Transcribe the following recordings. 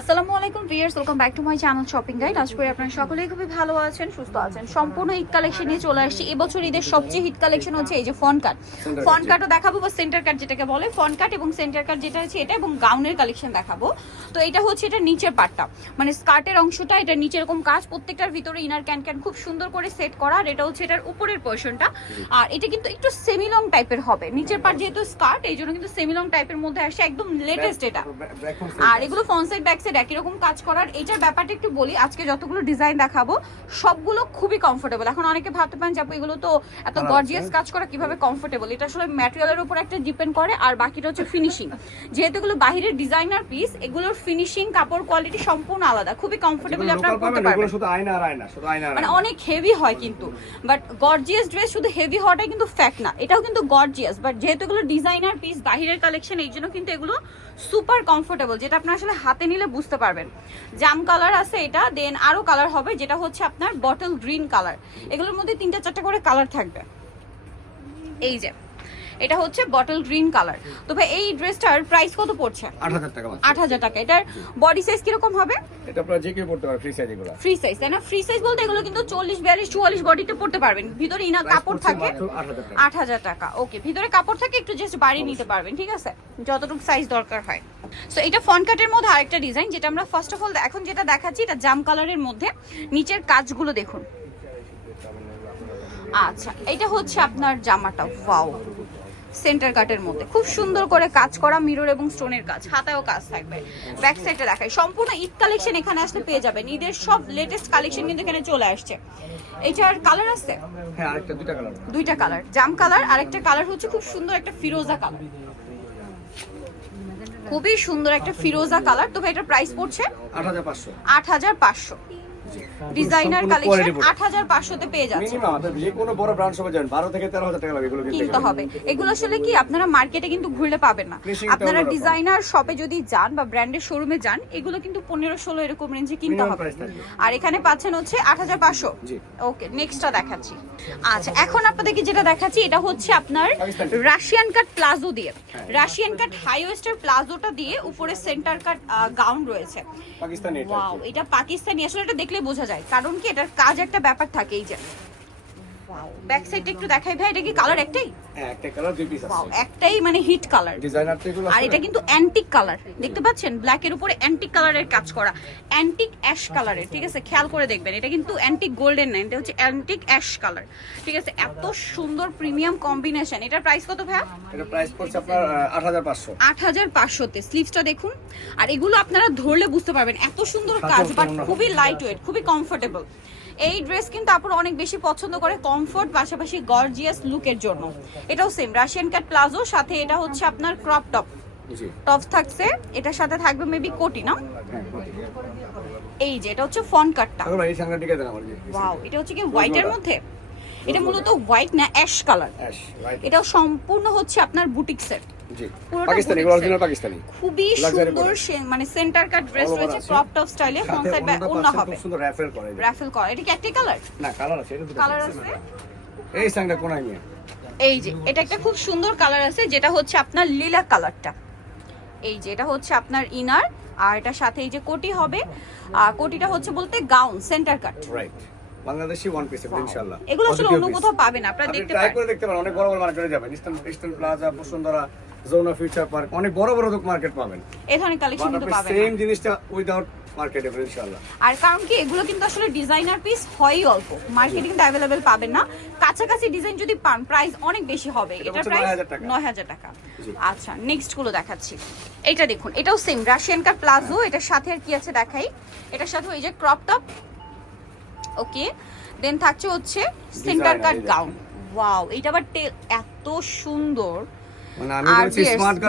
আসসালামু আলাইকুম viewers welcome back to my channel shopping guide আজ করে আপনারা সকলেই খুবই ভালো আছেন সুস্থ আছেন। সম্পূর্ণ ঈদ কালেকশন নিয়ে চলে আসছি। এবছর ঈদের সবচেয়ে হিট কালেকশন হচ্ছে এই যে ফন কাট ফন কাটও দেখাবো বা সেন্টার কাট যেটাকে বলে ফন কাট এবং সেন্টার কাট যেটা আছে এটা এবং গাউনের কালেকশন দেখাবো। তো এটা হচ্ছে এটা নিচের পার্টটা মানে স্কার্টের অংশটা এটা নিচে এরকম কাজ প্রত্যেকটার ভিতরে ইনার ক্যান ক্যান খুব সুন্দর করে সেট করা আর এটা হচ্ছে এটার উপরের পোর্শনটা আর এটা কিন্তু একটু সেমি লং টাইপের হবে। নিচের পার্ট যেহেতু স্কার্ট এই জন্য কিন্তু সেমি লং টাইপের মধ্যে আসে একদম লেটেস্ট এটা। আর এগুলো ফ্রন্ট সাইড ব্যাক সাইড একই রকম কাজ করার। এইটার ব্যাপারটা একটু বলি আজকে যতগুলো ডিজাইন দেখাবো সবগুলো খুবই কমফোর্টেবল এখন অনেকে ভাবতে পারেন যে এগুলো তো এত গর্জিয়াস কাজ করা কীভাবে কমফোর্টেবল এটা আসলে ম্যাটেরিয়ালের উপর একটা ডিপেন্ড করে আর বাকিটা হচ্ছে ফিনিশিং যেহেতু এগুলো বাহিরের ডিজাইনার পিস এগুলোর ফিনিশিং কাপড় কোয়ালিটি সম্পূর্ণ আলাদা। খুবই কমফোর্টেবল আপনারা পড়তে পারবেন। মানে অনেক হেভি হয় কিন্তু। বাট গর্জিয়াস ড্রেস শুধু হেভি হওয়াটাই কিন্তু ফ্যাক্ট না। এটাও কিন্তু গর্জিয়াস বাট যেহেতু এগুলো ডিজাইনার পিস বাহিরের কালেকশন এই জন্য কিন্তু এগুলো সুপার কমফোর্টেবল যেটা আপনার আসলে হাতে নিলে বুঝতে পারবেন। জাম কালার আছে এটা দেন আরও কালার হবে যেটা হচ্ছে আপনার বটল গ্রিন কালার। এগুলোর মধ্যে তিনটা চারটা করে কালার থাকবে। এই যে এটা হচ্ছে বটল গ্রিন কালার। তো ভাই এই ড্রেসটার প্রাইস কত পড়ছে? আট হাজার টাকা মাত্র। আট হাজার টাকা। এটার বডি সাইজ কীরকম হবে? এটা আপনারা যে কেউ পড়তে পারে ফ্রি সাইজ এগুলো। ফ্রি সাইজ তাই না? ফ্রি সাইজ বলতে এগুলো কিন্তু চল্লিশ বিয়াল্লিশ চুয়াল্লিশ বডিতে পড়তে পারবেন। ভিতরে ইনা কাপড় থাকে। আট হাজার টাকা। ওকে ভিতরে কাপড় থাকে একটু জাস্ট বাড়িয়ে নিতে পারবেন ঠিক আছে? যতটুকু সাইজ দরকার হয়। সো এটা ফন কাটের মধ্যে আরেকটা ডিজাইন যেটা আমরা ফার্স্ট অফ অল এখন যেটা দেখাচ্ছি এটা জাম কালারের মধ্যে নিচের কাজগুলো দেখুন। আচ্ছা এটা হচ্ছে আপনার জামাটা ওয়াও সেন্টার কাটের মধ্যে। খুব সুন্দর করে কাজ করা মিরর এবং স্টোনের কাজ হাতায়ও কাজ থাকবে। ব্যাক সাইডে দেখায় সম্পূর্ণ ঈদ কালেকশন এখানে আসলে পেয়ে যাবেন। ঈদের সব লেটেস্ট কালেকশন কিন্তু এখানে চলে আসছে। এটার কালার আছে? হ্যাঁ আরেকটা দুইটা কালার দুইটা কালার জাম কালার আরেকটা কালার হচ্ছে খুব সুন্দর একটা ফিরোজা কালার খুবই সুন্দর একটা ফিরোজা কালার। তবে এটার প্রাইস পড়ছে? আট হাজার পাঁচশো। আট হাজার পাঁচশো। Designer collection quality full। আট হাজার পাঁচশোতে পেয়ে যাচ্ছে। মিনিমাম আপনার যে কোনো বড় ব্র্যান্ড সবাই যাবেন বারো থেকে তেরো হাজার টাকা লাগে এগুলো কিনতে। হবে। এগুলো আসলে কি আপনারা মার্কেটে কিন্তু ঘুরলে পাবেন না। আপনারা ডিজাইনার শপে যদি যান বা ব্র্যান্ডের শোরুমে যান এগুলো কিন্তু পনেরো ষোলো এরকম রেঞ্জে কিনতে হবে। আর এখানে পাচ্ছেন হচ্ছে আট হাজার পাঁচশো। জি। ওকে নেক্সটটা দেখাচ্ছি। আচ্ছা এখন আপনাদেরকে যেটা দেখাচ্ছি এটা হচ্ছে আপনার রাশিয়ান কাট প্লাজো দিয়ে। রাশিয়ান কাট হাই ওয়েস্টার প্লাজোটা দিয়ে উপরে সেন্টার কাট গাউন রয়েছে। পাকিস্তানি এটা এটা পাকিস্তানি আসলে এটা দেখলে বোঝা যায়। কারণ কি এটার কাজ একটা ব্যাপার থাকে এই যে ব্যাক সাইডটা একটু দেখাই ভাই এটা কি কালার একটাই? হ্যাঁ একটা কালার দুই পিস ওয়াও আছে। একটাই মানে হিট কালার ডিজাইনার তো এগুলো আর এটা কিন্তু অ্যান্টিক কালার দেখতে পাচ্ছেন? ব্ল্যাক এর উপরে অ্যান্টিক কালারের কাজ করা। অ্যান্টিক অ্যাশ কালারের ঠিক আছে? খেয়াল করে দেখবেন এটা কিন্তু অ্যান্টিক গোল্ডেন না এটা হচ্ছে অ্যান্টিক অ্যাশ কালার ঠিক আছে? এত সুন্দর প্রিমিয়াম কম্বিনেশন এটার প্রাইস কত ভাইয়া? এটা প্রাইস পড়ছে আপনার আট হাজার পাঁচশো। আট হাজার স্লিভসটা দেখুন। আর এগুলো আপনারা ধরলে বুঝতে পারবেন এত সুন্দর কাজ বাট খুবই লাইট ওয়েট খুবই কমফোর্টেবল এই ড্রেস কিন্তু আপুর অনেক বেশি পছন্দ করে কমফোর্ট পাশাপাশি গর্জিয়াস লুকের জন্য। এটাও সেম রাশিয়ান কাট প্লাজো সাথে এটা হচ্ছে আপনার ক্রপ টপ টপ থাকছে এটার সাথে থাকবে মেবি কোটি না? হ্যাঁ এই যে এটা হচ্ছে ফন কাটটা সাংটা ওয়াও এটা হচ্ছে কি হোয়াইটের মধ্যে? এটা মূলত হোয়াইট না অ্যাশ কালার এটাও সম্পূর্ণ হচ্ছে আপনার বুটিক্সের জি। পুরোটা পাকিস্তানি boutique অরিজিনাল পাকিস্তানি। খুবই সুন্দর মানে সেন্টার কাট ড্রেস রয়েছে ক্রপ টপ স্টাইলে ফ্রন্ট সাইড অন্যটা অন্য হবে। খুব সুন্দর র্যাফেল করে এই যে। এটা কি একটাই কালার না কালার আছে এটা কালার আছে। আছে? এই সাংটা কোনায় নিয়ে? এই যে এটা একটা খুব সুন্দর কালার আছে যেটা হচ্ছে আপনার লিলা কালারটা এই যে এটা হচ্ছে আপনার ইনার আর এটার সাথে এই যে কোটি হবে। আর কোটিটা হচ্ছে বলতে gown centre cut right Bangladeshi one piece ইনশাআল্লাহ। এগুলো আসলে অন্য কোথাও পাবেন না, আপনারা আপনি দেখতে ট্রাই করে দেখতে পারেন অনেক বড় বড় মার্কেটে যাবেন। ইস্টার্ন ইস্টার্ন প্লাজা বসুন্ধরা জোনা ফিউচার পার্ক অনেক বড় বড় মার্কেট পাবেন। এই ধরনের কালেকশন কিন্তু পাবেন সেম জিনিসটা উইদাউট মার্কেটে ইনশাআল্লাহ। আর কারণ কি এগুলো কিন্তু আসলে ডিজাইনার পিস হয়ই অল্প। মার্কেটে কিন্তু অ্যাভেলেবেল পাবেন না। কাছাকাছি ডিজাইন যদি পান প্রাইস অনেক বেশি হবে। এটা প্রাইস 9,000 টাকা। আচ্ছা নেক্সটগুলো দেখাচ্ছি। এটা দেখুন এটাও সেম রাশিয়ান কাট প্লাজো এটার সাথে আর কি আছে দেখাই। এটার সাথে এই যে ক্রপ টপ ওকে দেন থাকছে হচ্ছে সেন্টার কাট। গাউন ওয়াও এটা আবার এত সুন্দর। আর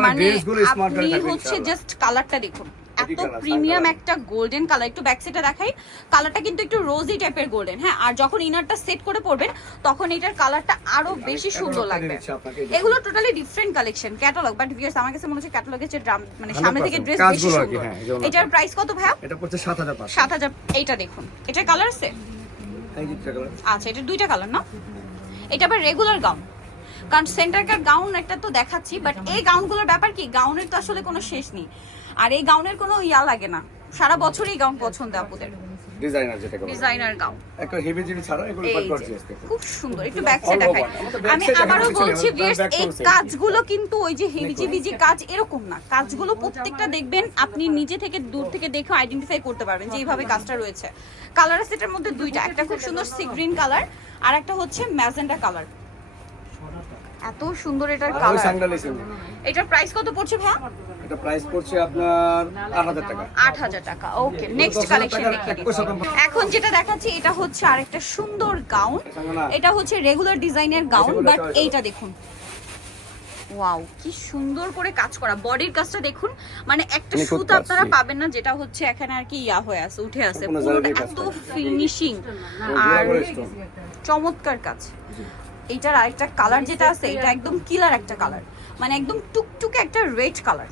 মানে গুলো স্মার্ট আপনি হচ্ছে জাস্ট কালারটা দেখুন। এত প্রিমিয়াম একটা গোল্ডেন কালার একটু ব্যাক সাইডে দেখাই। কালারটা কিন্তু একটু রোজি টাইপের গোল্ডেন হ্যাঁ? আর যখন ইনারটা সেট করে পড়বেন তখন এটার কালারটা আরও বেশি সুন্দর লাগবে। এগুলো totally different collection catalogue but viewers আমার কাছে মনে হচ্ছে ক্যাটালগের যে ড্রাম মানে সামনে থেকে ড্রেস বেশি আর সুন্দর। হ্যাঁ, এটার প্রাইস কত ভাইয়া? এটা পড়ছে 7500 সাত হাজার এইটা দেখুন। এটার আছে? কালার আচ্ছা এটা দুইটা কালার না? এটা আবার রেগুলার গাউন কারণ সেন্টার কাট গাউন একটা তো দেখাচ্ছি বাট এই গাউনগুলোর ব্যাপার কি গাউনের তো আসলে কোনো শেষ নেই। আর এই গাউনের কোনো ইয়া লাগে না। সারা বছরই গাউন পছন্দ আপুদের ডিজাইনার যেটাকে ডিজাইনার গাউন। একটা হেভি জিবি ছাড়া এগুলো এই বাট যে, গর্জিয়াস খুব সুন্দর। একটু ব্যাক সাইড দেখাই। আমি বলছি ভিউয়ার্স এই কাজগুলো কিন্তু ওই যে কাজ এরকম না। কাজগুলো প্রত্যেকটা দেখবেন আপনি নিজে থেকে দূর থেকে দেখে আইডেন্টিফাই করতে পারবেন যে এইভাবে কাজটা রয়েছে। কালার সেটের মধ্যে দুইটা একটা খুব সুন্দর সি গ্রিন কালার আর একটা হচ্ছে ম্যাজেন্ডা কালার এত সুন্দর এটার কালার স্যান্ডালি সেম এটার প্রাইস কত পড়ছে ভাইয়া? এটা প্রাইস পড়ছে আপনার আট হাজার টাকা। আট হাজার টাকা ওকে নেক্সট কালেকশন দেখিয়ে। এখন যেটা দেখাচ্ছি এটা হচ্ছে আরেকটা সুন্দর গাউন এটা হচ্ছে রেগুলার ডিজাইনের গাউন বাট এইটা দেখুন। ওয়াও কি সুন্দর করে কাজ করা। বডির কাজটা দেখুন মানে একটা নিখুঁত সুতা আপনারা পাবেন না যেটা হচ্ছে এখানে আর কি ইয়া হয়ে আছে উঠে আছে। পুরোটা এত ফিনিশিং আর চমৎকার কাজ। এইটার আরেকটা কালার যেটা আছে এটা একদম কিলার একটা কালার মানে একদম টুকটুকে একটা রেড কালার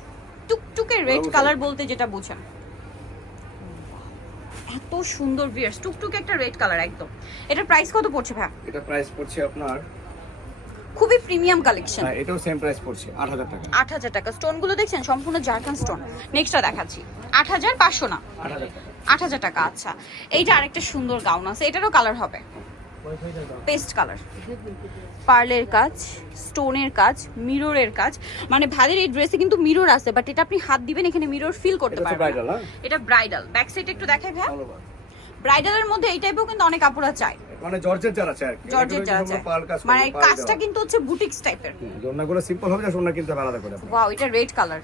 টুকটুকে রেড কালার বলতে যেটা বোঝেন এত সুন্দর বিয়ার্স টুকটুকে একটা রেড কালার একদম। এটার প্রাইস কত পড়ছে ভাই এটা প্রাইস পড়ছে আপনার খুবই প্রিমিয়াম কালেকশন হ্যাঁ এটাও সেম প্রাইস পড়ছে আট হাজার টাকা। আট হাজার টাকা। স্টোনগুলো দেখছেন? সম্পূর্ণ জারখান স্টোন নেক্সটটা দেখাচ্ছি। আট হাজার পাঁচশো না? আট হাজার টাকা। আট হাজার টাকা আচ্ছা। এইটা আরেকটা সুন্দর গাউন আছে এটারও কালার হবে। পেস্ট কালার পার্লের কাজ স্টোনের কাজ মিররের কাজ। মানে ভাইদের এই ড্রেসে কিন্তু মিরর আছে বাট এটা আপনি হাত দিবেন এখানে মিরর ফিল করতে পারবেন হ্যাঁ? এটা ব্রাইডাল ব্যাক সাইড একটু দেখাই ভাই ব্রাইডালের মধ্যে এই টাইপেও কিন্তু অনেক আপুরা চায়। মানে জর্জের যারা চায় জর্জের যারা চায়। মানে কাজটা কিন্তু হচ্ছে বুটিক্স টাইপের হুম, জন্নাগুলো সিম্পল হবে না সোনা কিনতে আলাদা করে ওয়াও এটা রেড কালার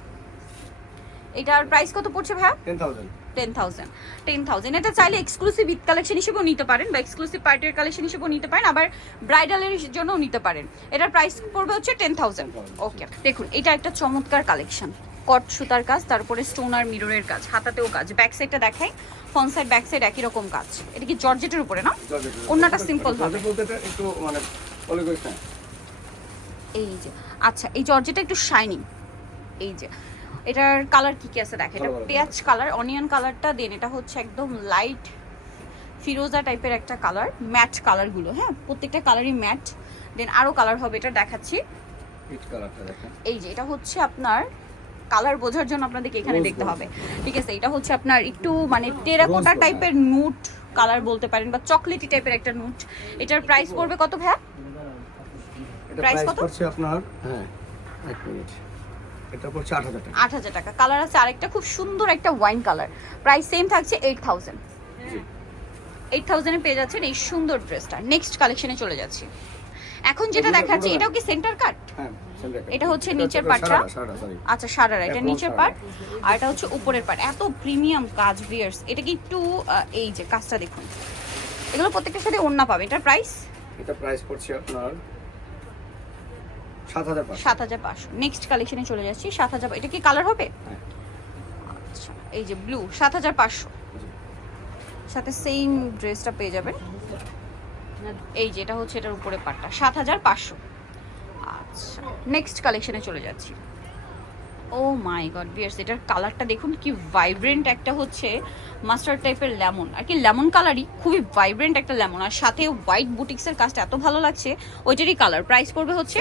এটার প্রাইস কত পড়ছে ten thousand ten thousand ten thousand এটা চাইলে এক্সক্লুসিভ ঈদ কালেকশন হিসেবেও নিতে পারেন বা এক্সক্লুসিভ পার্টির কালেকশন হিসেবেও নিতে পারেন আবার ব্রাইডালের জন্যও নিতে পারেন। এটার প্রাইস পড়বে হচ্ছে টেন থাউজেন্ড ওকে দেখুন এটা একটা চমৎকার কালেকশন কট সুতার কাজ তারপরে স্টোন আর মিররের কাজ হাতাতেও কাজ। ব্যাক সাইডটা দেখাই। ফ্রন্ট সাইড ব্যাক সাইড একই রকম কাজ। এটা কি জর্জেটের উপরে না? ওড়নাটা simple হবে। মানে এই যে আচ্ছা এই জর্জেটা একটু শাইনিং এই যে এটার কালার কি কি আছে দেখ এটা। পেঁয়াজ কালার অনিয়ন কালারটা দেন এটা হচ্ছে একদম লাইট ফিরোজা টাইপের একটা কালার ম্যাট কালারগুলো হ্যাঁ? প্রত্যেকটা কালারই ম্যাট দেন আরও কালার হবে এটা দেখাচ্ছি। এই যে এটা হচ্ছে আপনার কালার বোঝার জন্য আপনাদেরকে এখানে দেখতে হবে। ঠিক আছে এটা হচ্ছে আপনার একটু মানে টেরাকোটা টাইপের নুট কালার বলতে পারেন বা চকলেটি টাইপের একটা নুট এটার প্রাইস পড়বে কত Price প্রাইস কত? আপনার হ্যাঁ এক মিনিট এটা পড়ছে আট হাজার টাকা। আট হাজার টাকা। কালার আছে আরেকটা খুব সুন্দর একটা ওয়াইন কালার প্রাইস সেম থাকছে এইট থাউজেন্ড জি। এইট থাউজেন্ডে পেয়ে যাচ্ছেন এই সুন্দর ড্রেসটা নেক্সট কালেকশনে চলে যাচ্ছি। এখন যেটা দেখাচ্ছি এটাও কি সেন্টার কাট হ্যাঁ এটা হচ্ছে নিচের পাটটা? আচ্ছা সারারা এটা নিচের। পার্ট আর এটা হচ্ছে উপরের পার্ট এত প্রিমিয়াম কাজ বিয়ার্স এটা কি একটু এই যে কাজটা দেখুন। এগুলো প্রত্যেকটার সাথে ওন্না পাবে। এটার প্রাইস এটা প্রাইস পড়ছে আপনার সাত হাজার পাঁচশো। নেক্সট কালেকশনে চলে যাচ্ছি, সাত হাজার এটা কি কালার হবে। আচ্ছা এই যে ব্লু সাত হাজার পাঁচশো। সাথে সেম ড্রেসটা পেয়ে যাবেন। এই যে, এটা হচ্ছে এটার উপরে পাটটা সাত হাজার পাঁচশো। আচ্ছা নেক্সট কালেকশনে চলে যাচ্ছি। ও মাই গড বিয়ার্স এটার কালারটা দেখুন কি ভাইব্রেন্ট একটা হচ্ছে মাস্টার টাইপের লেমন আর কি লেমন কালারই খুবই ভাইব্রেন্ট একটা লেমন আর সাথে হোয়াইট বুটিক্সের কাজটা এত ভালো লাগছে ওইটারই কালার প্রাইস পড়বে হচ্ছে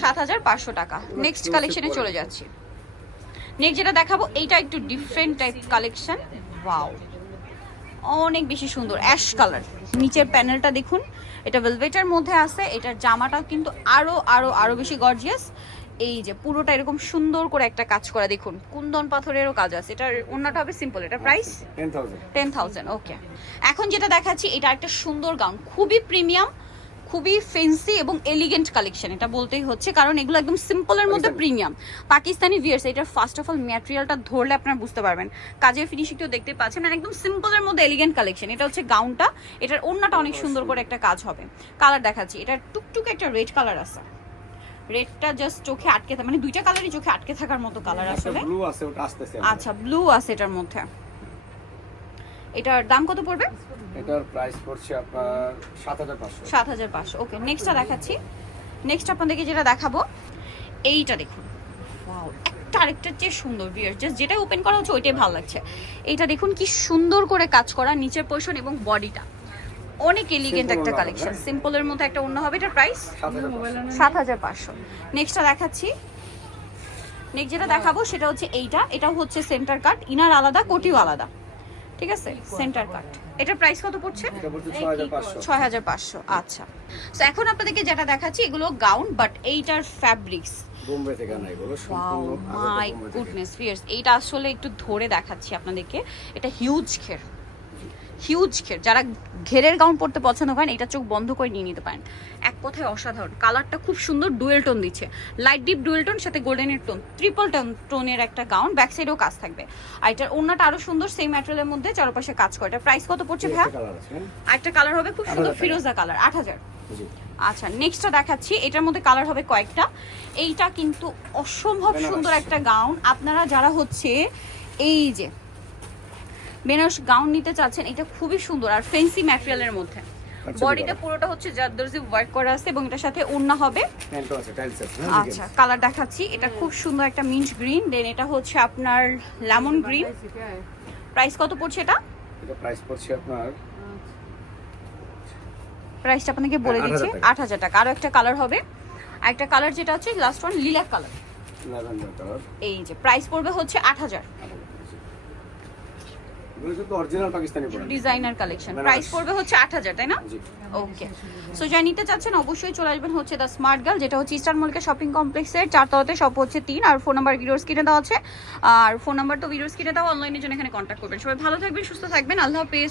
সাত হাজার পাঁচশো টাকা। নেক্সট কালেকশনে চলে যাচ্ছি। নেক্সট যেটা দেখাবো এইটা একটু ডিফারেন্ট টাইপ কালেকশন ওয়াও অনেক বেশি সুন্দর অ্যাশ কালার নিচের প্যানেলটা দেখুন এটা ভেলভেটের মধ্যে আছে এটার জামাটা কিন্তু আরও আরও আরও বেশি গর্জিয়াস এই যে পুরোটা এরকম সুন্দর করে একটা কাজ করা দেখুন কুন্দন পাথরেরও কাজ আছে। এটার অন্যটা হবে সিম্পল এটা প্রাইস টেন থাউজেন্ড ওকে এখন যেটা দেখাচ্ছি এটা একটা সুন্দর গাউন খুবই প্রিমিয়াম খুবই ফেন্সি এবং এলিগেন্ট কালেকশন এটা বলতেই হচ্ছে কারণ এগুলো একদম সিম্পলের মধ্যে প্রিমিয়াম পাকিস্তানি ভিয়ার্স এটার ফার্স্ট অফ অল ম্যাটেরিয়ালটা ধরলে আপনারা বুঝতে পারবেন। কাজের ফিনিশিং ফিনিশিংটাও দেখতে পাচ্ছেন মানে একদম সিম্পলের মধ্যে এলিগেন্ট কালেকশন এটা হচ্ছে গাউনটা এটার ওড়নাটা অনেক সুন্দর করে একটা কাজ হবে। কালার দেখাচ্ছি এটার টুকটুক একটা রেড কালার আছে। রেডটা জাস্ট চোখে আটকে থাকে মানে দুইটা কালারই চোখে আটকে থাকার মতো কালার আসলে। ব্লু আছে ওটা আসতেছে আচ্ছা ব্লু আছে এটার মধ্যে। এটার দাম কত পড়বে? এটার প্রাইস পড়ছে আপনার সাত হাজার পাঁচশো। সাত হাজার পাঁচশো। ওকে নেক্সটটা দেখাচ্ছি। নেক্সট আপনাদেরকে যেটা দেখাবো এইটা দেখুন। Wow, একটা আরেকটার চেয়ে সুন্দর বিয়ার জাস্ট যেটা ওপেন করা হচ্ছে ওইটাই ভালো লাগছে। এইটা দেখুন কি সুন্দর করে কাজ করা নিচের পোর্শন এবং বডিটা অনেক এলিগেন্ট একটা কালেকশন? সিম্পলের মধ্যে একটা অন্য হবে এটার প্রাইস সাত হাজার পাঁচশো। নেক্সটটা দেখাচ্ছি। নেক্সট যেটা দেখাবো সেটা হচ্ছে এইটা। এটা হচ্ছে সেন্টার কাট ইনার আলাদা কোটিও আলাদা। ঠিক আছে? সেন্টার কাট এটার প্রাইস কত পড়ছে? ছয় হাজার পাঁচশো। আচ্ছা। তো এখন আপনাদেরকে যেটা দেখাচ্ছি এগুলো গাউন বাট এইটার ফ্যাব্রিক্স মাই। গুডনেস ফিয়ার্স এইটা আসলে একটু ধরে দেখাচ্ছি আপনাদেরকে। এটা হিউজ ঘের হিউজ ঘের যারা ঘেরের গাউন পরতে পছন্দ করেন এটা চোখ বন্ধ করে নিয়ে নিতে পারেন। এক কথায় অসাধারণ। কালারটা খুব সুন্দর ডুয়েল টোন দিচ্ছে। লাইট ডিপ ডুয়েল টোন সাথে গোল্ডেনের টোন ট্রিপল টোন টোনের একটা গাউন ব্যাক সাইডেও কাজ থাকবে। আর এটার ওড়নাটা আরও সুন্দর সেই ম্যাটেরিয়ালের মধ্যে চারপাশে কাজ করে। এটা প্রাইস কত পড়ছে এই আর একটা কালার হবে খুব সুন্দর ফিরোজা কালার আট হাজার। আচ্ছা নেক্সটটা দেখাচ্ছি। এটার মধ্যে কালার হবে কয়েকটা। এইটা কিন্তু অসম্ভব সুন্দর একটা গাউন আপনারা যারা হচ্ছে এই যে বেনারস গাউন নিতে চাচ্ছেন এটা খুবই সুন্দর আর ফেন্সি ম্যাটেরিয়ালের মধ্যে। আচ্ছা, বডিটা পুরোটা হচ্ছে জারদর্জি ওয়ার্ক করা আছে এবং এটার সাথে ওড়না হবে। প্যান্টও আছে টাইলস আছে হ্যাঁ, আচ্ছা কালার দেখাচ্ছি। এটা খুব সুন্দর একটা মিন্ট গ্রিন দেন এটা হচ্ছে আপনার লেমন গ্রিন প্রাইস কত পড়ছে এটা? এটা প্রাইস পড়ছে আপনার প্রাইসটা আপনাকে বলে হ্যাঁ, দিচ্ছি 8,000 টাকা। আট হাজার টাকা। আরও একটা কালার হবে। আর একটা কালার যেটা হচ্ছে last one lilac colour lavender colour এই যে প্রাইস পড়বে হচ্ছে আট হাজার এগুলো কিন্তু original Pakistani product designer collection Banaras. Price পড়বে হচ্ছে আট হাজার তাই না? ওকে সো যা নিতে চাচ্ছেন অবশ্যই চলে আসবেন হচ্ছে দ্য স্মার্ট গার্ল যেটা হচ্ছে মল্লিকা শপিং কমপ্লেক্সের চারতলাতে সব হচ্ছে তিন আর ফোন নাম্বার ভিডিওস কিনে দেওয়া আছে। আর ফোন নাম্বার তো ভিডিওস কিনে দেওয়া অনলাইনের জন্য এখানে কন্ট্যাক্ট করবেন। সবাই ভালো থাকবেন সুস্থ থাকবেন। আল্লাহ হাফেজ।